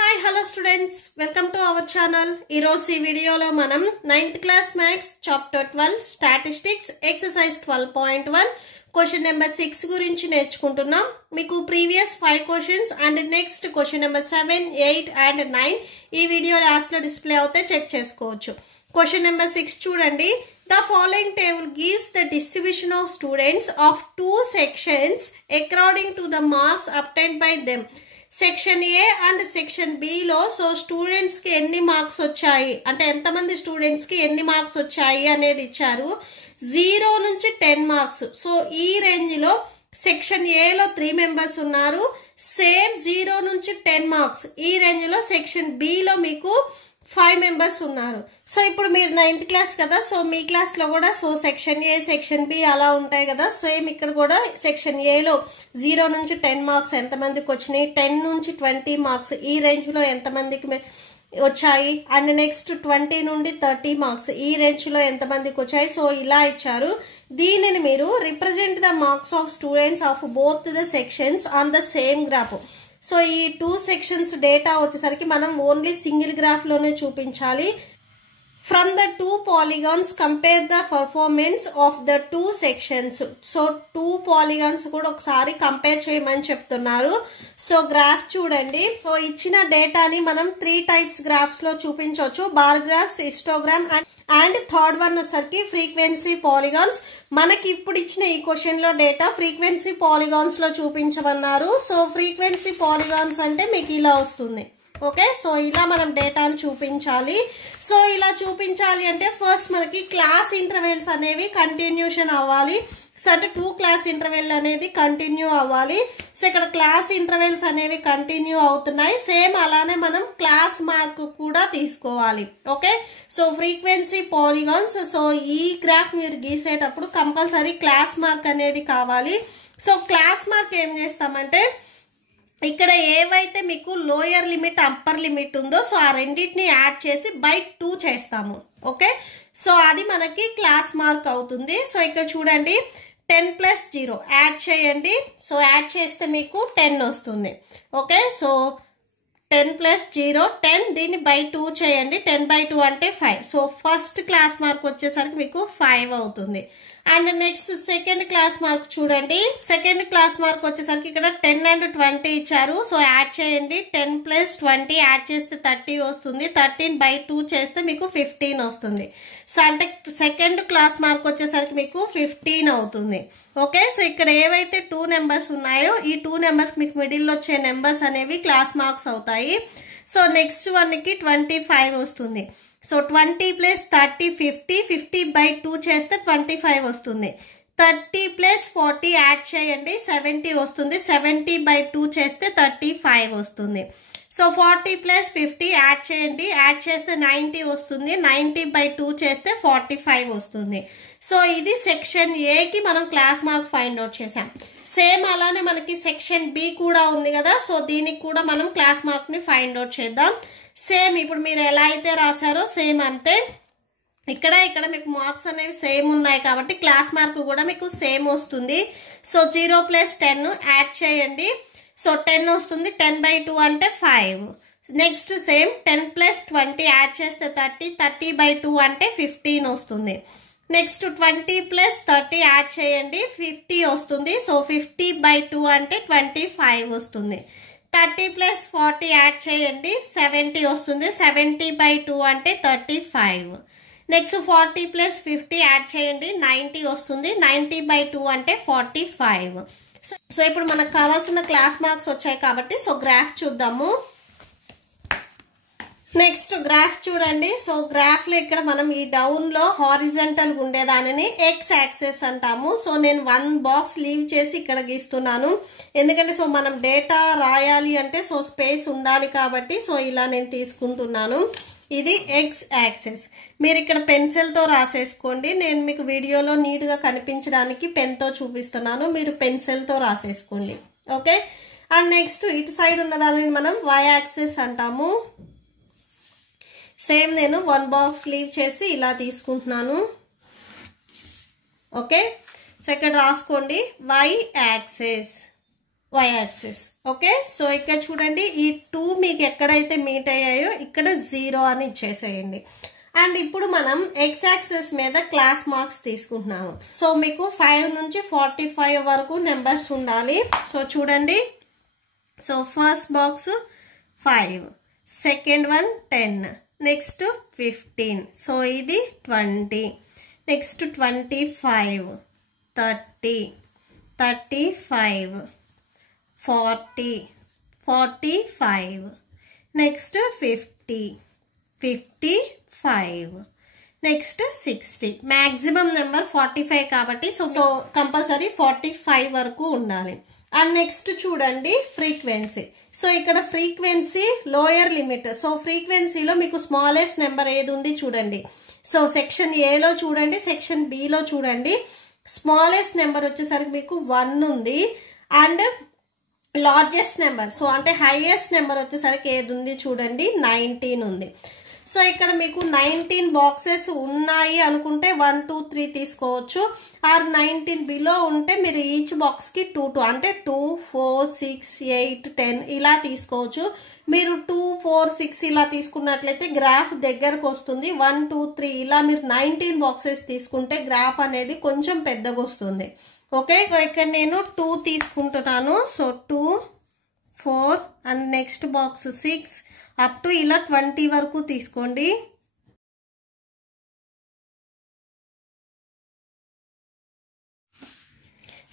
Hi, hello students. Welcome to our channel. ఈ రోజు ఈ వీడియోలో మనం 9th class maths chapter 12 statistics exercise 12.1 question number 6 గురించి నేర్చుకుంటున్నాం. మీకు previous 5 questions and next question number 7, 8 and 9 ఈ వీడియో లాస్ట్ లో డిస్ప్లే అవుతే చెక్ చేసుకోవచ్చు. Question number 6 చూడండి. The following table gives the distribution of students of two sections according to the marks obtained by them. Section A and section B లో so students కి ఎన్ని marks వచ్చాయి అంటే ఎంతమంది స్టూడెంట్స్ కి ఎన్ని మార్క్స్ వచ్చాయి అనేది ఇచ్చారు. 0 నుంచి 10 మార్క్స్. సో ఈ రేంజ్ లో సెక్షన్ ఏ లో 3 మెంబర్స్ ఉన్నారు. సేమ్ 0 నుంచి 10 మార్క్స్ ఈ రేంజ్ లో సెక్షన్ బి లో మీకు 5 మెంబర్స్ ఉన్నారు. సో ఇప్పుడు మీరు 9th క్లాస్ కదా, సో మీ క్లాస్ లో కూడా so section A section B అలా ఉంటాయి కదా. సేమ్ ఇక్కడ కూడా సెక్షన్ ఏలో 0 నుంచి 10 మార్క్స్ ఎంతమందికి వచ్చినాయి, 10 నుంచి 20 మార్క్స్ ఈ రేంజ్ లో ఎంతమందికి వచ్చాయి, అండ్ నెక్స్ట్ 20 నుండి 30 మార్క్స్ ఈ రేంజ్ లో ఎంతమందికి వచ్చాయి. సో ఇలా ఇచ్చారు. దీనిని మీరు represent the marks of students of both the sections on the same graph. So ఈ 2 సెక్షన్స్ డేటా వచ్చేసరికి మనం ఓన్లీ సింగిల్ గ్రాఫ్ లోనే చూపించాలి. From the 2 polygons compare the performance of the 2 sections. So 2 polygons కూడా ఒకసారి కంపేర్ చేయమని చెప్తున్నారు. So graph చూడండి. సో ఇచ్చిన డేటాని మనం 3 టైప్స్ గ్రాఫ్స్ లో చూపించవచ్చు. Bar graphs, histogram and third one వచ్చరికి ఫ్రీక్వెన్సీ పాలిగాన్స్. మనకి ఇప్పుడు ఇచ్చిన ఈ క్వశ్చన్ లో డేటా ఫ్రీక్వెన్సీ పాలిగాన్స్ లో చూపించమన్నారు. సో ఫ్రీక్వెన్సీ పాలిగాన్స్ అంటే మీకు ఇలా వస్తుంది. ఓకే, సో ఇలా మనం డేటాను చూపించాలి. సో ఇలా చూపించాలి అంటే ఫస్ట్ మనకి క్లాస్ ఇంటర్వెల్స్ అనేవి కంటిన్యూషన్ అవ్వాలి. సో అంటే 2 క్లాస్ ఇంటర్వెల్ అనేది కంటిన్యూ అవ్వాలి. సో ఇక్కడ క్లాస్ ఇంటర్వెల్స్ అనేవి కంటిన్యూ అవుతున్నాయి. సేమ్ అలానే మనం క్లాస్ మార్క్ కూడా తీసుకోవాలి. Okay, so frequency polygons. So ఈ గ్రాఫ్ మీరు గీసేటప్పుడు కంపల్సరీ క్లాస్ మార్క్ అనేది కావాలి. సో క్లాస్ మార్క్ ఏం చేస్తామంటే ఇక్కడ ఏవైతే మీకు లోయర్ లిమిట్ అప్పర్ లిమిట్ ఉందో సో ఆ రెండింటిని యాడ్ చేసి బై 2 చేస్తాము. ఓకే, సో అది మనకి క్లాస్ మార్క్ అవుతుంది. సో ఇక్కడ చూడండి 10 + 0 యాడ్ చేయండి. సో యాడ్ చేస్తే మీకు 10 వస్తుంది. ఓకే, సో 10 + 0 10, దీన్ని బై 2 చేయండి. 10/2 అంటే 5. సో ఫస్ట్ క్లాస్ మార్క్ వచ్చేసరికి మీకు 5 అవుతుంది. And next second class mark చూడండి. సెకండ్ క్లాస్ మార్క్ వచ్చేసరికి ఇక్కడ 10 and 20 ఇచ్చారు. సో యాడ్ చేయండి. 10 + 20 యాడ్ చేస్తే 30 వస్తుంది. 13/2 చేస్తే మీకు 15 వస్తుంది. సో అంటే సెకండ్ క్లాస్ మార్క్ వచ్చేసరికి మీకు 15 అవుతుంది. ఓకే, సో ఇక్కడ ఏవైతే 2 నెంబర్స్ ఉన్నాయో ఈ 2 నెంబర్స్ మీకు మిడిల్ వచ్చే నెంబర్స్ అనేవి క్లాస్ మార్క్స్ అవుతాయి. సో నెక్స్ట్ వన్కి 25 వస్తుంది. సో 20 + 30 50, 50/2 చేస్తే 25 వస్తుంది. 30 + 40 యాడ్ చేయండి 70 వస్తుంది. 70/2 చేస్తే 35 వస్తుంది. సో 40 + 50 యాడ్ చేయండి. యాడ్ చేస్తే 90 వస్తుంది. 90/2 చేస్తే 45 వస్తుంది. సో ఇది సెక్షన్ ఏకి మనం క్లాస్ మార్క్ ఫైండ్ అవుట్ చేసాం. సేమ్ అలానే మనకి సెక్షన్ బి కూడా ఉంది కదా. సో దీనికి కూడా మనం క్లాస్ మార్క్ ని ఫైండ్ అవుట్ చేద్దాం. సేమ్ ఇప్పుడు మీరు ఎలా అయితే రాశారో సేమ్ అంతే. ఇక్కడ మీకు మార్క్స్ అనేవి సేమ్ ఉన్నాయి కాబట్టి క్లాస్ మార్క్ కూడా మీకు సేమ్ వస్తుంది. సో 0 + 10 యాడ్ చేయండి. సో 10 వస్తుంది. 10/2 అంటే 5. నెక్స్ట్ సేమ్ 10 + 20 యాడ్ చేస్తే 30, 30/2 అంటే 15 వస్తుంది. నెక్స్ట్ 20 + 30 యాడ్ చేయండి 50 వస్తుంది. సో 50/2 అంటే 25 వస్తుంది. 30 + 40 యాడ్ చేయండి 70 వస్తుంది. 70/2 అంటే 35. నెక్స్ట్ 40 + 50 యాడ్ చేయండి 90 వస్తుంది. 90/2 అంటే 45. సో ఇప్పుడు మనకు కావాల్సిన క్లాస్ మార్క్స్ వచ్చాయి కాబట్టి సో గ్రాఫ్ చూద్దాము. నెక్స్ట్ గ్రాఫ్ చూడండి. సో గ్రాఫ్ లో ఇక్కడ మనం ఈ డౌన్ లో హారిజంటల్ ఉండేదానిని ఎక్స్ యాక్సెస్ అంటాము. సో నేను 1 బాక్స్ లీవ్ చేసి ఇక్కడ గీస్తున్నాను. ఎందుకంటే సో మనం డేటా రాయాలి అంటే సో స్పేస్ ఉండాలి కాబట్టి సో ఇలా నేను తీసుకుంటున్నాను. ఇది ఎక్స్ యాక్సెస్. మీరు ఇక్కడ పెన్సిల్ తో రాసేసుకోండి. నేను మీకు వీడియోలో నీట్ గా కనిపించడానికి పెన్ తో చూపిస్తున్నాను. మీరు పెన్సిల్ తో రాసేసుకోండి. ఓకే, అండ్ నెక్స్ట్ ఇటు సైడ్ ఉన్న దానిని మనం వై యాక్సెస్ అంటాము. సేమ్ నేను 1 బాక్స్ లీవ్ చేసి ఇలా తీసుకుంటున్నాను. ఓకే, సో ఇక్కడ రాసుకోండి Y axis. y axis. Okay, so ఇక్కడ చూడండి ఈ 2 మీకు ఎక్కడైతే మీట్ అయ్యాయో ఇక్కడ 0 అని ఇచ్చేసేయండి. అండ్ ఇప్పుడు మనం x యాక్సిస్ మీద క్లాస్ మార్క్స్ తీసుకుంటున్నాము. సో మీకు 5 నుంచి 45 వరకు నెంబర్స్ ఉండాలి. సో చూడండి, so first box 5, second one 10, next 15, so ఇది 20, next 25, 30, 35, 40, 45, next 50, 55, next 60. maximum number 45 కాబట్టి సో కంపల్సరీ 45 వరకు ఉండాలి. అండ్ నెక్స్ట్ చూడండి ఫ్రీక్వెన్సీ. సో ఇక్కడ ఫ్రీక్వెన్సీ లోయర్ లిమిట్. సో ఫ్రీక్వెన్సీలో మీకు స్మాలెస్ట్ నెంబర్ ఏది ఉంది చూడండి. సో సెక్షన్ ఏలో చూడండి, సెక్షన్ బిలో చూడండి. స్మాలెస్ట్ నెంబర్ వచ్చేసరికి మీకు 1 ఉంది. అండ్ లార్జెస్ట్ నెంబర్, సో అంటే హైయెస్ట్ నెంబర్ వచ్చేసరికి ఏది ఉంది చూడండి, 19 ఉంది. సో ఇక్కడ మీకు 19 బాక్సెస్ ఉన్నాయి అనుకుంటే 1, 2, 3 తీసుకోవచ్చు. ఆర్ 19 బిలో ఉంటే మీరు ఈచ్ బాక్స్కి 2 అంటే 2, 4, 6, 8, 10 ఇలా తీసుకోవచ్చు. మీరు 2, 4, 6 ఇలా తీసుకున్నట్లయితే గ్రాఫ్ దగ్గరకు వస్తుంది. 1, 2, 3 ఇలా మీరు 19 బాక్సెస్ తీసుకుంటే గ్రాఫ్ అనేది కొంచెం పెద్దగా వస్తుంది. ఓకే, సో ఇక్కడ నేను 2 తీసుకుంటున్నాను. So 2, 4 and next box 6 up to ఇలా 20 వరకు తీసుకోండి.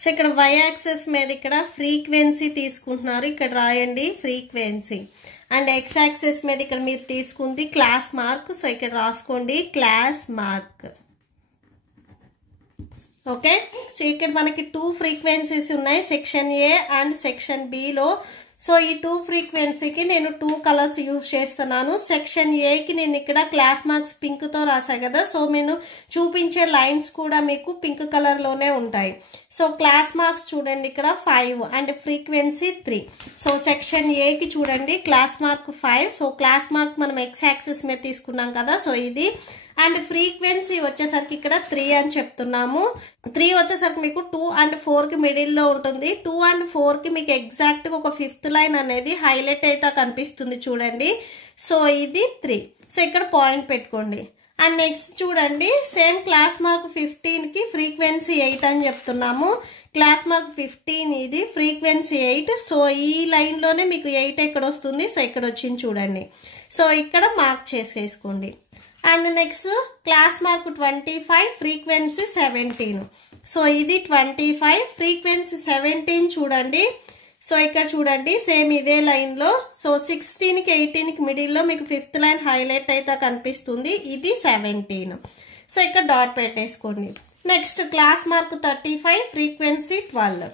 సో ఇక్కడ y యాక్సిస్ మీద ఇక్కడ ఫ్రీక్వెన్సీ తీసుకుంటున్నారు, ఇక్కడ రాయండి ఫ్రీక్వెన్సీ. అండ్ x యాక్సిస్ మీద ఇక్కడ మీరు తీసుకుంది క్లాస్ మార్క్, సో ఇక్కడ రాసుకోండి క్లాస్ మార్క్. ఓకే, సో ఇక్కడ మనకి 2 ఫ్రీక్వెన్సీస్ ఉన్నాయి section A and section below. So ఈ 2 ఫ్రీక్వెన్సీకి నేను 2 కలర్స్ యూజ్ చేస్తున్నాను. సెక్షన్ ఏకి నేను ఇక్కడ క్లాస్ మార్క్స్ పింక్తో రాసా కదా, సో నేను చూపించే లైన్స్ కూడా మీకు పింక్ కలర్లోనే ఉంటాయి. సో క్లాస్ మార్క్స్ చూడండి ఇక్కడ 5 అండ్ ఫ్రీక్వెన్సీ 3. సో సెక్షన్ ఏకి చూడండి class mark 5. So class mark మనం x యాక్సిస్ మీద తీసుకున్నాం కదా, సో ఇది. అండ్ ఫ్రీక్వెన్సీ వచ్చేసరికి ఇక్కడ 3 అని చెప్తున్నాము. 3 వచ్చేసరికి మీకు 2 అండ్ 4కి మిడిల్లో ఉంటుంది. 2 అండ్ 4కి మీకు ఎగ్జాక్ట్గా ఒక 5th లైన్ అనేది హైలైట్ అయితే కనిపిస్తుంది చూడండి. సో ఇది 3. సో ఇక్కడ పాయింట్ పెట్టుకోండి. అండ్ నెక్స్ట్ చూడండి సేమ్ క్లాస్ మార్క్ 15కి ఫ్రీక్వెన్సీ 8 అని చెప్తున్నాము. క్లాస్ మార్క్ 15 ఇది, ఫ్రీక్వెన్సీ 8. సో ఈ లైన్లోనే మీకు 8 ఎక్కడ వస్తుంది, సో ఇక్కడ వచ్చింది చూడండి. సో ఇక్కడ మార్క్ చేసేసుకోండి. And next class mark 25, frequency 17. So ఇది 25, ఫ్రీక్వెన్సీ 17 చూడండి. సో ఇక్కడ చూడండి సేమ్ ఇదే లైన్లో. సో 16కి 18కి మిడిల్లో మీకు 5th లైన్ హైలైట్ అయితే కనిపిస్తుంది, ఇది 17. సో ఇక్కడ డాట్ పెట్టేసుకోండి. Next class mark 35, frequency 12.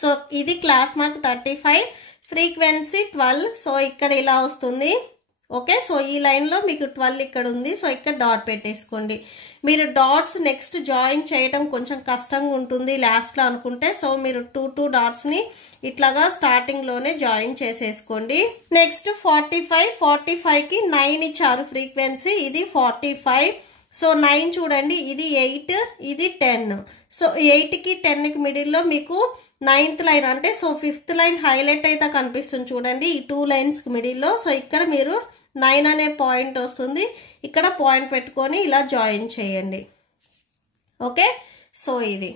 So ఇది క్లాస్ మార్క్ 35, ఫ్రీక్వెన్సీ 12. సో ఇక్కడ ఇలా వస్తుంది. ఓకే, సో ఈ లైన్లో మీకు 12 ఇక్కడ ఉంది. సో ఇక్కడ డాట్ పెట్టేసుకోండి. మీరు డాట్స్ నెక్స్ట్ జాయిన్ చేయడం కొంచెం కష్టంగా ఉంటుంది లాస్ట్లో అనుకుంటే, సో మీరు 2 డాట్స్ని ఇట్లాగా స్టార్టింగ్లోనే జాయిన్ చేసేసుకోండి. నెక్స్ట్ 45కి 9 ఇచ్చారు ఫ్రీక్వెన్సీ, ఇది 45. సో 9 చూడండి, ఇది 8, ఇది 10. సో 8కి 10కి మిడిల్లో మీకు 9th లైన్ అంటే సో 5th లైన్ హైలైట్ అయితే కనిపిస్తుంది చూడండి ఈ 2 లైన్స్కి మిడిల్లో. సో ఇక్కడ మీరు 9 అనే పాయింట్ వస్తుంది, ఇక్కడ పాయింట్ పెట్టుకొని ఇలా జాయిన్ చేయండి. ఓకే, సో ఇది.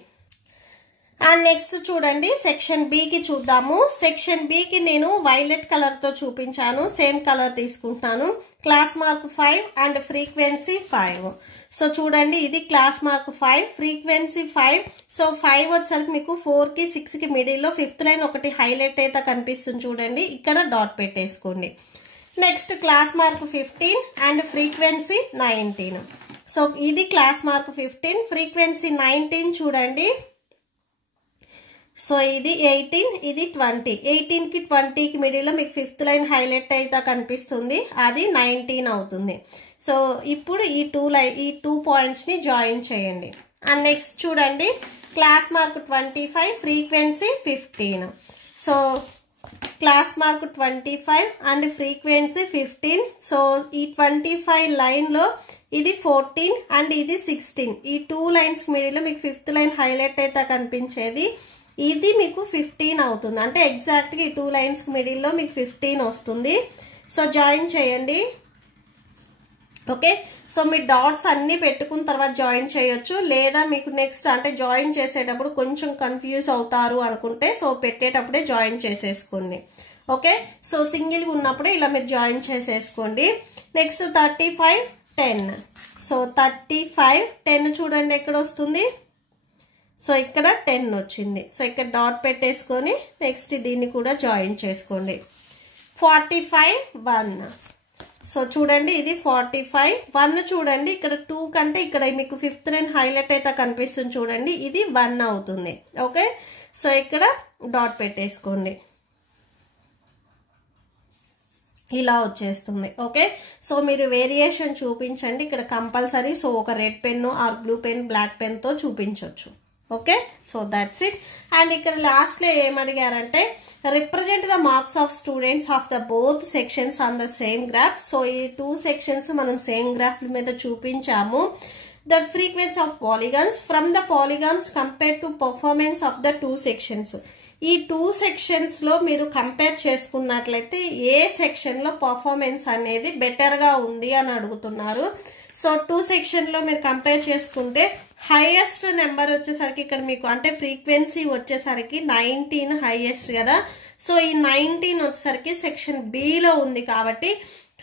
అండ్ నెక్స్ట్ చూడండి సెక్షన్ బికి చూద్దాము. సెక్షన్ బికి నేను వైలెట్ కలర్తో చూపించాను, సేమ్ కలర్ తీసుకుంటున్నాను. Class mark 5 and frequency 5. So చూడండి ఇది క్లాస్ మార్క్ 5, ఫ్రీక్వెన్సీ 5. సో 5 వచ్చేసరికి మీకు 4కి 6కి మిడిల్లో 5th లైన్ ఒకటి హైలైట్ అయితే కనిపిస్తుంది చూడండి, ఇక్కడ డాట్ పెట్టేసుకోండి. Next class mark 15 and frequency 19. So ఇది క్లాస్ మార్క్ 15, ఫ్రీక్వెన్సీ 19 చూడండి. సో ఇది 18, ఇది 20. 18కి 20కి మిడిల్లో మీకు 5th లైన్ హైలైట్ అయితే కనిపిస్తుంది, అది 19 అవుతుంది. సో ఇప్పుడు ఈ 2 పాయింట్స్ని జాయిన్ చేయండి. అండ్ నెక్స్ట్ చూడండి class mark 25, frequency 15. So class mark 25 and frequency 15. So ఈ 25 లైన్లో ఇది 14 అండ్ ఇది 16. ఈ 2 లైన్స్ మిడిల్లో మీకు 5th లైన్ హైలైట్ అయితే కనిపించేది. ఇది మీకు 15 అవుతుంది. అంటే ఎగ్జాక్ట్గా ఈ 2 లైన్స్ మిడిల్లో మీకు 15 వస్తుంది. సో జాయిన్ చేయండి. ఓకే, సో మీ డాట్స్ అన్నీ పెట్టుకున్న తర్వాత జాయిన్ చేయొచ్చు. లేదా మీకు నెక్స్ట్ అంటే జాయిన్ చేసేటప్పుడు కొంచెం కన్ఫ్యూజ్ అవుతారు అనుకుంటే సో పెట్టేటప్పుడే జాయిన్ చేసేసుకోండి. ఓకే, సో సింగిల్గా ఉన్నప్పుడే ఇలా మీరు జాయిన్ చేసేసుకోండి. నెక్స్ట్ 35 10. సో 35 10 చూడండి ఎక్కడ వస్తుంది. సో ఇక్కడ 10 వచ్చింది. సో ఇక్కడ డాట్ పెట్టేసుకొని నెక్స్ట్ దీన్ని కూడా జాయిన్ చేసుకోండి. 45 1. సో చూడండి ఇది 45 1 చూడండి ఇక్కడ 2 కంటే ఇక్కడ మీకు 5th లైన్ హైలైట్ అయితే కనిపిస్తుంది చూడండి, ఇది 1 అవుతుంది. ఓకే, సో ఇక్కడ డాట్ పెట్టేసుకోండి, ఇలా వచ్చేస్తుంది. ఓకే, సో మీరు వేరియేషన్ చూపించండి ఇక్కడ కంపల్సరీ. సో ఒక red pen or blue pen black పెన్తో చూపించవచ్చు. Okay, so that's it. And ఇక్కడ లాస్ట్లో ఏమడిగారంటే represent the marks of students of the both sections on the same graph. So ఈ 2 సెక్షన్స్ మనం సేమ్ గ్రాఫ్ మీద చూపించాము. The frequency of polygons from the polygons compare to performance of the 2 sections. ఈ 2 సెక్షన్స్లో మీరు compare చేసుకున్నట్లయితే ఏ సెక్షన్లో performance అనేది బెటర్గా ఉంది అని అడుగుతున్నారు. సో 2 సెక్షన్లో మీరు కంపేర్ చేసుకుంటే హైయెస్ట్ నెంబర్ వచ్చేసరికి ఇక్కడ మీకు అంటే ఫ్రీక్వెన్సీ వచ్చేసరికి 19 హైయెస్ట్ కదా. సో ఈ 19 వచ్చేసరికి సెక్షన్ బిలో ఉంది కాబట్టి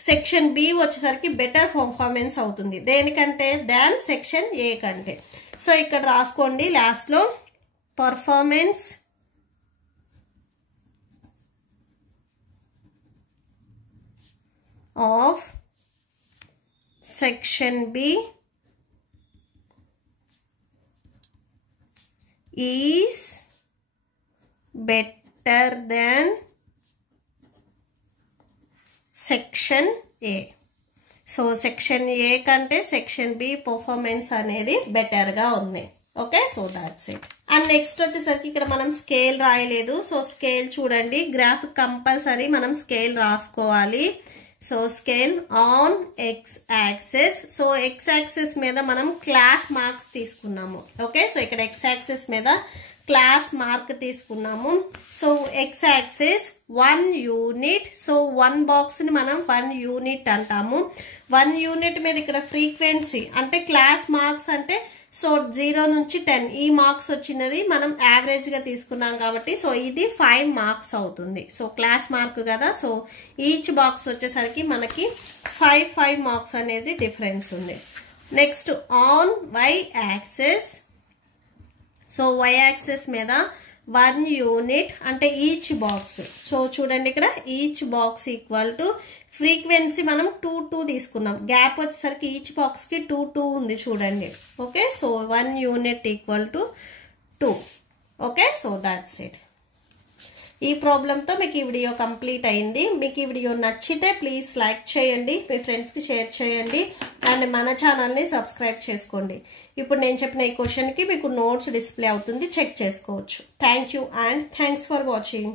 సెక్షన్ బి వచ్చేసరికి బెటర్ పర్ఫార్మెన్స్ అవుతుంది దేనికంటే దాన్ సెక్షన్ ఏ కంటే. సో ఇక్కడ రాసుకోండి లాస్ట్లో performance of section B is better than section A. So section ఏ కంటే సెక్షన్ బి పర్ఫార్మెన్స్ అనేది బెటర్గా ఉంది. Okay, so that's it. And next వచ్చేసరికి ఇక్కడ మనం స్కేల్ రాయలేదు. సో స్కేల్ చూడండి, గ్రాఫ్ కంపల్సరీ మనం స్కేల్ రాసుకోవాలి. So scale on X access. So X access మీద మనం క్లాస్ మార్క్స్ తీసుకున్నాము. ఓకే, సో ఇక్కడ ఎక్స్ యాక్సెస్ మీద క్లాస్ మార్క్ తీసుకున్నాము. So X access 1 unit. So 1 బాక్స్ని మనం 1 యూనిట్ అంటాము. 1 యూనిట్ మీద ఇక్కడ ఫ్రీక్వెన్సీ అంటే క్లాస్ మార్క్స్ అంటే సో 0 నుంచి 10 ఈ మార్క్స్ వచ్చినది మనం యావరేజ్గా తీసుకున్నాం కాబట్టి సో ఇది 5 మార్క్స్ అవుతుంది. సో క్లాస్ మార్క్ కదా, సో ఈచ్ బాక్స్ వచ్చేసరికి మనకి 5 మార్క్స్ అనేది డిఫరెన్స్ ఉంది. Next on Y axis. So Y axis మీద 1 యూనిట్ అంటే ఈచ్ బాక్స్. సో చూడండి ఇక్కడ each box equal to frequency మనం 2 తీసుకున్నాం. గ్యాప్ వచ్చేసరికి ఈచ్ బాక్స్కి 2 ఉంది చూడండి. Okay, so 1 unit equal to 2. Okay, so that's it. ఈ ప్రాబ్లంతో మీకు ఈ వీడియో కంప్లీట్ అయింది. మీకు ఈ వీడియో నచ్చితే ప్లీజ్ లైక్ చేయండి, మీ ఫ్రెండ్స్కి షేర్ చేయండి అండ్ మన ఛానల్ని సబ్స్క్రైబ్ చేసుకోండి. ఇప్పుడు నేను చెప్పిన ఈ క్వశ్చన్కి మీకు నోట్స్ డిస్ప్లే అవుతుంది, చెక్ చేసుకోవచ్చు. Thank you and thanks for watching.